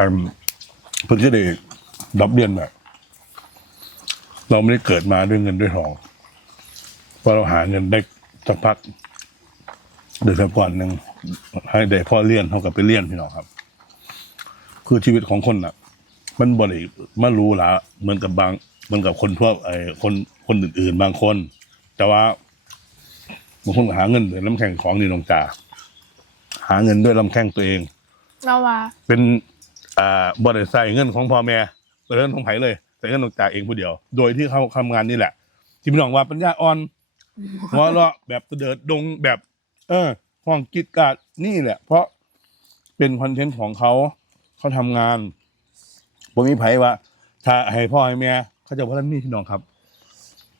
อืมเพิ่งจะได้รับเรียนแบบเราไม่ได้เกิดมาด้วยเงินด้วยทองเพราะเราหาเงินได้สักพักเดือนละก่อนหนึ่งให้ได้พ่อเลี้ยนเท่ากับไปเลี้ยนพี่น้องครับ คือชีวิตของคนน่ะ มันบ่ได้มารู้ละเหมือนกับบางเหมือนกับคนทั่วไอ้คนคนอื่น ๆ บางคน แต่ว่าบางคนก็หาเงินด้วยลำแข้งของนี่น้องจ่าหาเงินด้วยลำแข้งตัวเองเราว่าเป็น อ่าบริษัทเงินของพ่อแม่เป็นเงินของไผเลยแต่เงินของจ่าเองผู้เดียว โดยที่เขาทำงานนี่แหละ ที่พี่น้องว่าปัญญาอ่อนหัวเราะแบบเดิดดงแบบ เออห้องกิจการนี่แหละ เพราะเป็นคอนเทนต์ของเขาเขาทำงานผมมีไผว่า ถ้าให้พ่อให้แม่เขาจะว่าท่านนี่พี่น้องครับ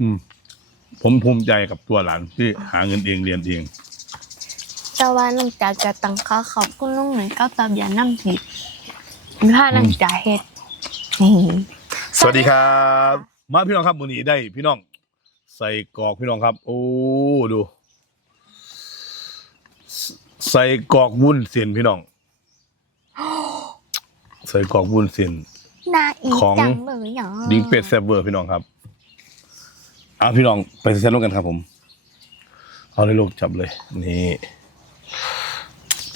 อืม ผมภูมิใจกับตัวหลานที่หาเงินเองเรียนเอง แต่ว่าน้องจ๋าจะตั้งค่าขอบคุณลุงหน่อยก้าวตาเบียน้ำผิ ดถ้าน้องจ๋าเฮ็ดนี่สวัสดีครับ มาพี่น้องครับมือนี้ได้ พี่น้อง ใส่กรอกพี่น้องครับ โอ้ดูสใส่กรอกวุ้นเส้นพี่น้อง ใส่กรอกวุ้นเส้นน่าอีของจังเลยเนาะดิ้งเป็ดแซบเบอร์พี่น้องครับเอาพี่น้องไปเซ็นร่วมกันครับผม เอาเลยลูกจับเลย นี่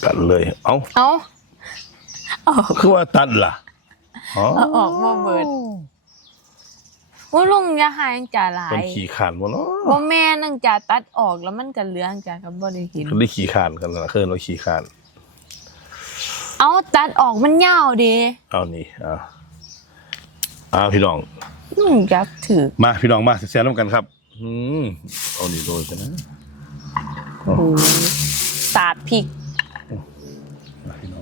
กัดเลย เอาเอา เอาคือว่าตัดล่ะอ๋อเอาออกมาเบิดว่าลุงอย่าหายน้องจ๋าหลาเป็นยขี่ขานวะเนาะว่าแม่น้องจ๋าตัดออกแล้วมันก็เหลืองจ๋าก็บ่ได้เห็นเขาได้ขี่ขานกันแล้วนะเคยเราขี่ขาน เอาตัดออกมันยาวดีเอานี่อ่าอ่าพี่น้อง ลุงอยากถือมาพี่น้องมาแชร์ร่วมกันครับ อืมเอานี่โรยกันนะ โอ้โหสาดพริก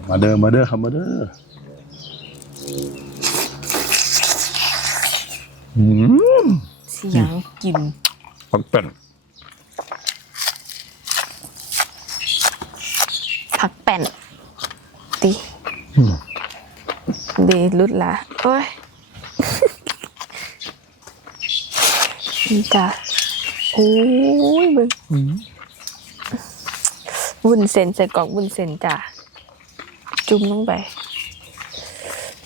มาพี่น้องมาเด้อมาเด้อครับมาเด้ออืมเสียงกินปักเป็นผักแป้นติเดลุดละโอ้ยนี่จ้ะโอ้ยเบึงวุ้นเส้นใส่กล่องวุ้นเส้นจ้ะ จุ่มลงไป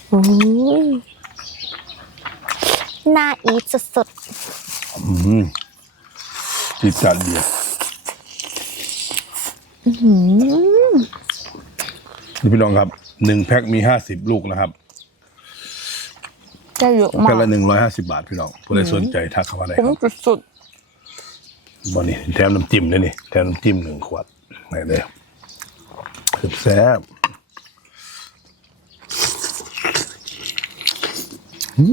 โอ้ยน่าอีทสดอืมจิตจัดเดียวๆอื้อหือนี่พี่น้องครับหนึ่งแพ็คมีห้าสิบลูกนะครับได้เยอะมาแพ็กคละหนึ่งร้อยห้าสิบาทพี่น้องผู้ใดสนใจทักเข้ามาได้คคุ้มรับสุดบอนี่แถมน้ำจิ้มด้วยนี่แถมน้ำจิ้มหนึ่งขวดไหนเลยแซ่บอืมๆ อื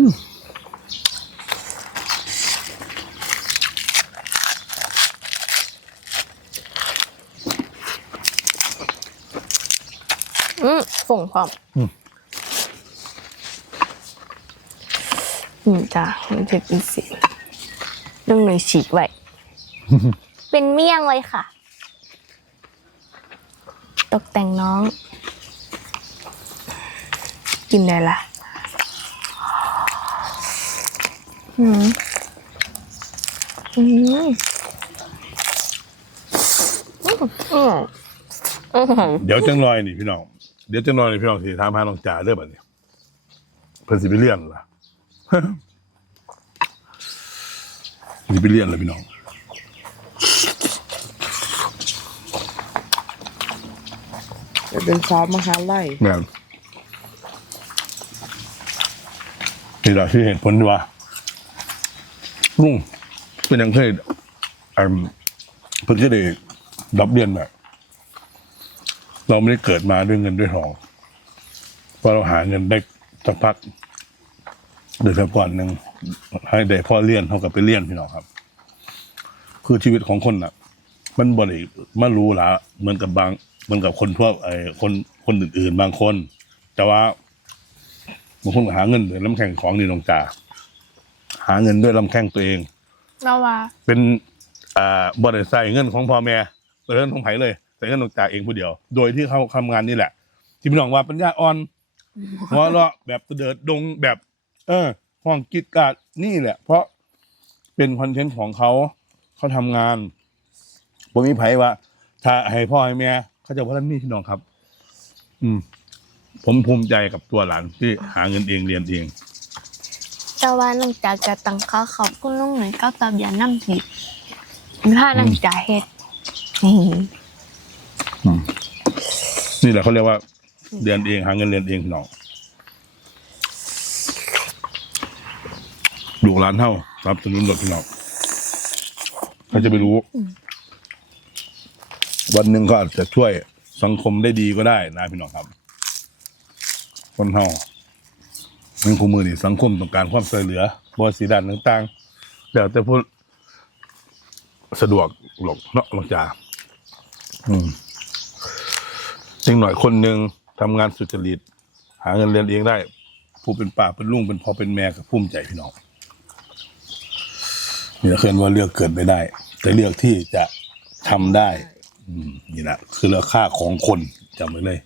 มฝงพร้อมอืมจ้ะมันจะเป็นสีเรื่องเลยฉีกไว้ เป็นเมี่ยงเลยค่ะ ตกแต่งน้อง กินได้ละ อืมอืมอืมอืมอืมเดี๋ยวจังหน่อยนี่พี่น้อง เดี๋ยวจังหน่อยนี่พี่น้องสิถามหาน้องจ่าเรื่องแบบนี้เพิ่นสิไปเรียนล่ะ สิไปเรียนเลยพี่น้องจะเป็นสาวมหาลัยแม่นนี่แหละที่เห็นผลดีว่า ลุงเป็นยังเคยอืมเพิ่งจะได้รับเรียนแบบเราไม่ได้เกิดมาด้วยเงินด้วยทองเพราะเราหาเงินได้สักพักเดือนละก่อนหนึ่งให้ได้พ่อเลี้ยนเท่ากับไปเลี้ยนพี่น้องครับ คือชีวิตของคนน่ะ มันบ่ได้มารู้ละเหมือนกับบางเหมือนกับคนทั่วไอ้คนคนอื่น ๆ บางคน แต่ว่าบางคนก็หาเงินด้วยลำแข้งของนี่นองจ่า หาเงินด้วยลำแข้งตัวเอง เราว่าเป็นอ่าบริษัทเงินของพ่อแม่เป็นเงินของไผเลย แต่เงินของจ่าเองผู้เดียว โดยที่เขาทำงานนี่แหละ ที่พี่น้องว่าปัญญาอ่อน หัวเราะแบบเดิดดงแบบ เออห้องกิจการนี่แหละ เพราะเป็นคอนเทนต์ของเขา เขาทำงานผมมีไผว่า ถ้าให้พ่อให้แม่เขาจะว่าท่านนี่พี่น้องครับ อืม ผมภูมิใจกับตัวหลานที่หาเงินเองเรียนเอง แต่ว่าน้องจ๋าจะตั้งค่าขอบคุณลุงหน่อยเก้าตาเบียน้ำผิดพาน้องจ๋าเฮ็ดนี่นี่แหละเขาเรียกว่าเรียนเองหาเงินเรียนเองพี่น้องลูกหลานเท่าสนับสนุนหลดพี่น้องใครจะไปรู้ วันหนึ่งก็อาจจะช่วยสังคมได้ดีก็ได้นะพี่น้องครับ คนเท่า มันคู่มือนี่สังคมต้องการความช่วยเหลือบริสีด้านต่างๆแต่แต่พูดสะดวกหลกเนาะหลงจ่าอืมเด็กหน่อยคนหนึ่งทำงานสุจริต หาเงินเรียนเองได้ ผู้เป็นป่าเป็นลุงเป็นพ่อเป็นแม่กับภูมิใจพี่น้องนี่เคยว่าเลือกเกิดไม่ได้ แต่เลือกที่จะทำได้ อืมนี่แหละคือเลือกค่าของคนจำไว้เลย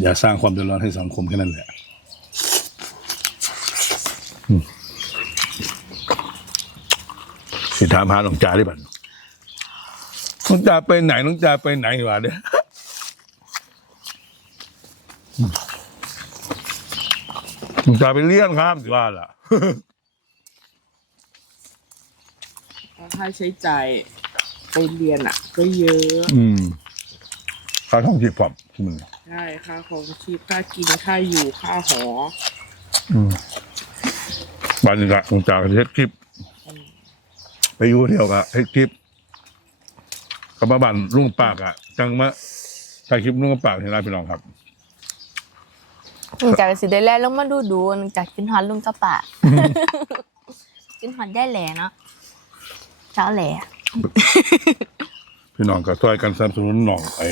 อย่าสร้างความเดือดร้อนให้สังคมแค่นั้นแหละอืม สิถามหาหลวงจ่าได้บัดหลวงจ่าไปไหนหลวงจ่าไปไหนวะเนี่ยผมจะไปเลี้ยงครับสิว่าล่ะค่าใช้จ่ายไปเรียนอะ ก็เยอะ อืมค่าท่องเที่ยวผมที่มึงใช่ค่าของชีพค่ากินค่าอยู่ค่าหอ อืมบ้านนี้ละผมจากเฮ็ดคลิป ไปอยู่เที่ยวกับเฮ็ดคลิปกับมาบ้านลุงปากอะจังมาถ่ายคลิปลุงปากเห็นไรพี่น้องครับน้องจ๋าก็สิได้แลลงมาดูดูน้องจ๋ากินฮอตลุงกระปะกินฮอตได้แหล่เนาะเจ้าแหล่พี่น้องก็ช่วยกันสนับสนุนน้องไอ้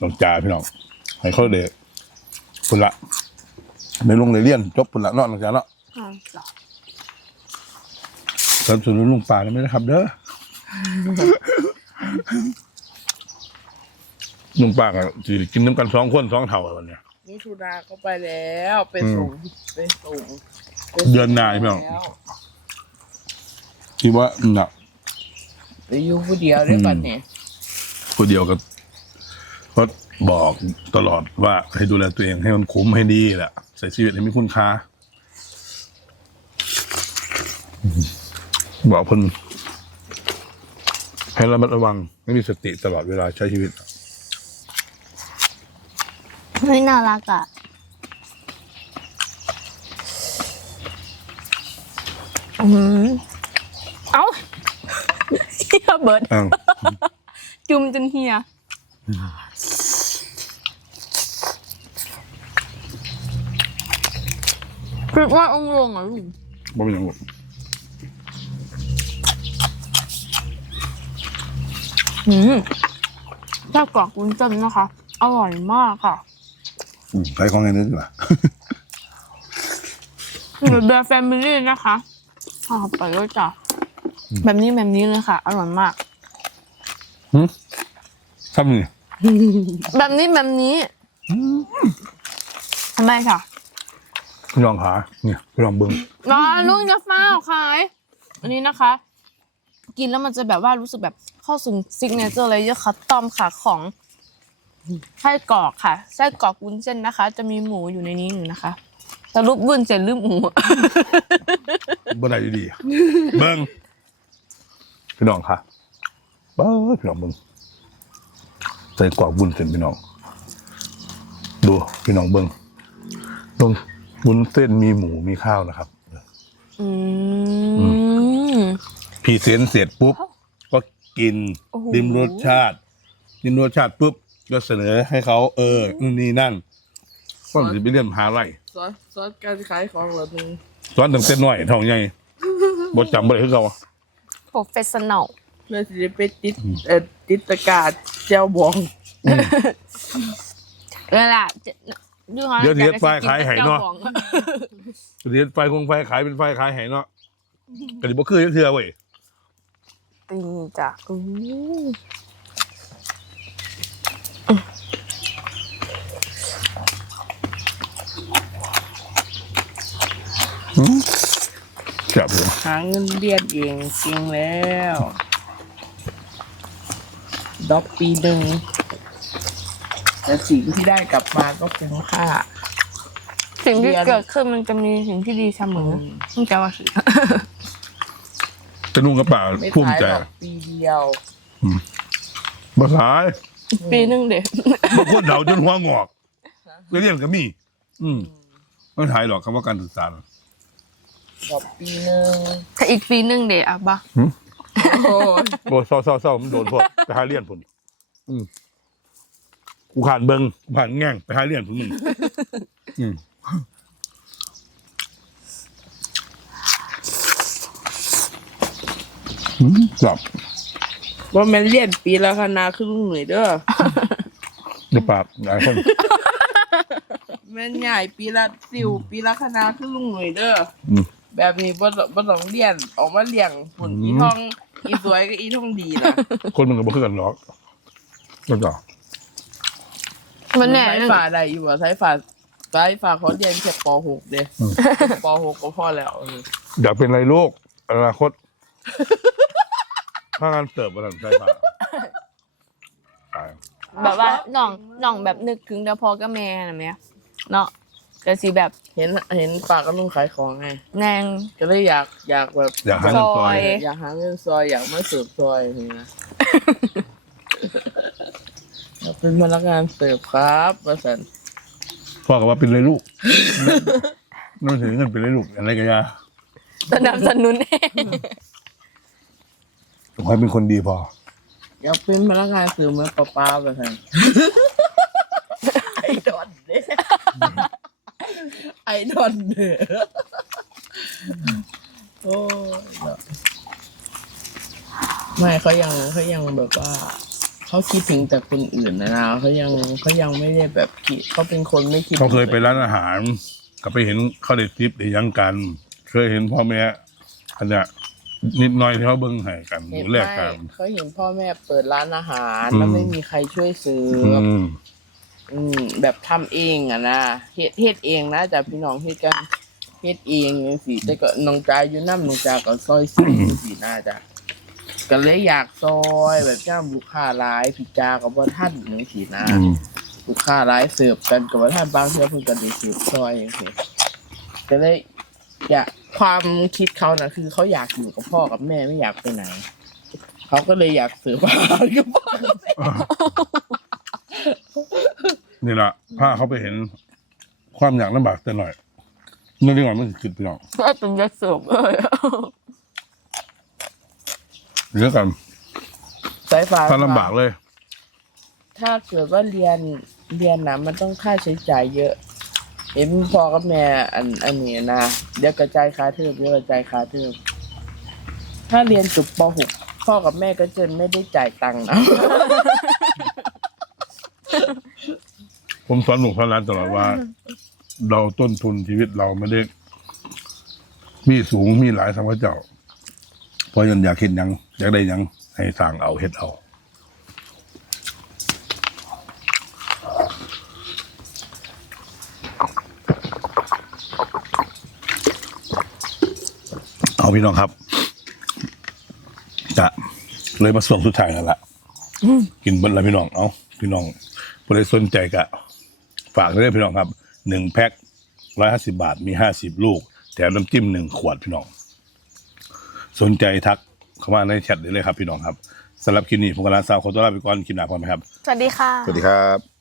น้องจ่าพี่น้องให้เขาเด็กพุ่นละในโรงเรียนจบพุ่นละเนาะน้องจ่าเนาะอืมจ้ะ สนับสนุนลุงป่าได้ไหมนะครับ เด้อลุงป่าก็สิกินน้ำกันสองคนสองเท่าวันเนี้ย มิถุนาก็ไปแล้วไปส่งไปส่งไปส่งเดือนหน้าใช่ไหม แล้วคิดว่าน่ะ ไปอยู่ผู้เดียวด้วยกันเนี่ยคนเดียวก็ก็บอกตลอดว่าให้ดูแลตัวเองให้มันคุ้มให้ดีแหละใส่ชีวิตให้มีคุณค่า บอกเพิ่นให้ระมัดระวังให้มีสติตลอดเวลาใช้ชีวิตเฮ้ยน่ารักอะอืมเอ้าเฮียเบิร์ดอ้าวจุ่มจนเฮียคิดว่าองค์ลงเหรอลุงบ่เป็นหยังหรอก อืมไส้กรอกวุ้นเส้นนะคะ อร่อยมากค่ะอืมใช้ของไงนึกดีกว่าเดอะแบร์แฟมิลี่นะคะอ่าไปด้วยจ้ะแบบนี้แบบนี้เลยค่ะ อร่อยมากครับนี่แบบนี้แบบนี้ทำไมค่ะพี่ลองหาเนี่ยพี่ลองเบิ้งรอลุงจะฟ้าวขาย อันนี้นะคะ กินแล้วมันจะแบบว่ารู้สึกแบบ เข้าสู่ซิกเนเจอร์เลยเยอะค่ะต้อมค่ะของไส้กรอกค่ะไส้กรอกวุ้นเส้นนะคะ จะมีหมูอยู่ในนี้อยู่นะคะแต่รูปวุ้นเส้นลืมหมู บ่ได้ดีๆเบิ้งพี่น้องค่ะเบ้อพี่น้องเบิ้งใส่กรอกบุญเส้นพี่น้อง ดูพี่น้องเบิ้งตรงบุญเส้นมีหมูมีข้าวนะครับ อืม พรีเซนต์เสร็จปุ๊บ ก็กินโอ้โห ริมรสชาติริมรสชาติปุ๊บก็เสนอให้เขาเออนู่นนี่นั่นก็จะไปเรียนมหาไร่ซอสซอสการขายของเหรอมึงสอนตั้งแต่น้อยเท่าไงบ่จำบ่ได้คือเขาโปรเฟชชั่นอลเพื่อที่จะไปติดเอ่อติดตะกร้าเจ้าบองเวลาจะดูเขาเดี๋ยวเดี๋ยวป้ายขายไห่เนาะจ้ของเรียนไฟคงไฟขายเป็นไฟขายให้เนาะก็สิบ่คือจักเทื่อเว้ย จริงจ้ะอู้ครับผมหาเงินเรียนเองจริงแล้วดอกปีหนึ่งแต่สิ่งที่ได้กลับมาก็คุ้มค่า สิ่งที่เรียนเกิดขึ้นมันจะมีสิ่งที่ดีเสมอต้องจะว่าสิ จะนุ่งกระเป๋าไม่ภูมิตายใจหรอกปีเดียวภาษายปีหนึ่งเด็กบางคนเดาจนหัวงอกไปเรียนก็มี อืมไม่หายหรอกคำว่าการศึกษาน่ะ ดอกปีหนึ่งถ้าอีกปีหนึ่งเด็กอะบ้าโอ้ยโอ้เศร้าเศร้าเศร้ามันโดนพวกไปหาเรียนผลอืมกูผ่านเบิงกูผ่านแง่งไปหาเรียนผลมึงอืมอืม จับว่าแมันเรียนปีละคณะครึ่งหน่วยเด้อในปากหลายคนแม่นใหญ่ปีละสิวปีละคณะครึ่งหน่วยเด้ออืม แบบนี้บ่ต้องบ่ต้องเรียนออกมาเลี้ยงผลอืม อีทองอีสวยกับอีทองดีนะคนมันก็บ่คือกันหรอกแล้วก็มันแน่สายนึงฟ้าได้อยู่บ่สายฟ้าสายฟ้าเขาเรียนแค่ป .6 เด้ป .6 ก็พอแล้ว อยากเป็นอะไรลูกอนาคต ถ้างานเสิร์ฟวันนั้นใช่ปะตายแบบว่าน้องน้องแบบนึกถึงแต่พ่อกับแม่นะแม่เนาะก็สิแบบเห็นเห็นป้ากับลุงขายของไงแนงก็เลยอยากอยากแบบ อยากหาเงินซอยซอยอยากหาเงินซอยอยากมาเสิร์ฟซอยนี่นะอยากเป็นพนักงานเสิร์ฟครับประสันพ่อก็ว่าเป็นเลยลูกนั่นถึงเงินเป็นเลยลูกอะไรกันยาสนับสนุนเอง ผมให้เป็นคนดีพอ อยากเป็นพนักงานเสิร์ฟเหมือนป้าป้าประสันไอดอนเด้ไอดอนเด้อโอ้ยเนาะไม่เขายังเขายังแบบว่าเขาคิดถึงแต่คนอื่นนะนะเขายังเขายังไม่ได้แบบคิดเขาเป็นคนไม่คิดเขาเคยไปร้านอาหาร ก็ไปเห็นเขาได้ทิปได้ยังกัน เคยเห็นพ่อแม่อันเนี้ย นิดหน้อยที่เขาเบิ้งให้กันหเห็นมูไหแลมกกัน เขาเห็นพ่อแม่เปิดร้านอาหารอืม แล้วไม่มีใครช่วยซื้ออือมอืมแบบทำเองอะนะเฮ็ดเฮ็ดเองนะแต่พี่น้องเฮ็ดกันเฮ็ดเองจังซี่แต่ก็น้องจาอยู่น้ำน้องจาก็ซอยซื้อจังซี่น่าจะก็เลยอยากซอยแบบย่ามลูกค้าหลายพี่จาก็บ่ทันจังซี่นะ อืม ลูกค้าหลายเสิร์ฟกันก็บ่ทันบางเทื่อเพิ่นก็ได้เสิร์ฟซอยจังซี่ก็เลยอยาก ความคิดเขาน่ะคือเขาอยากอยู่กับพ่อกับแม่ไม่อยากไปไหน เขาก็เลยอยากเสิร์ฟอาหารกับพ่อกับแม่นี่แหละพาเขาไปเห็นความอยากลำบากแต่หน่อยนั่นดีกว่ามันคิดพี่น้องก็เป็นจะเสิร์ฟเลยเรื่องกันสายฟ้าถ้าลำบากเลย ถ้าเกิดว่าเรียนเรียนนะมันต้องค่าใช้จ่ายเยอะ เห็นพ่อกับแม่อันอันนี้นะเดี๋ยวกระจายคาเทอมเดี๋ยวกระจายคาเทอมถ้าเรียนจบป .6 พ่อกับแม่ก็จะไม่ได้จ่ายตังค์นะ ผมสอนหนุ่มพร้านตลอดว่า เราต้นทุนชีวิตเราไม่ได้มีสูงมีหลายสัมพเจ้าเพราะยันอยากเห็นยังอยากได้ยังให้สั่งเอาเฮ็ดเอา เอาพี่น้องครับจะเลยมาส่วงสุดท้ายแล้วล่ะกินเบิ้ลแล้วพี่น้องเอาพี่น้องผู้ใดสนใจกะ ฝากด้วยพี่น้องครับหนึ่งแพ็คร้อยห้าสิบาทมีห้าสิบลูก แถมน้ำจิ้มหนึ่งขวดพี่น้อง สนใจทักเข้ามาในแชทได้เลยครับ พี่น้องครับสำหรับคลิปนี้ผมกำลังสาวขอตัวลาไปก่อนคลิปหน้าพร้อมไหมครับ สวัสดีค่ะ สวัสดีครับ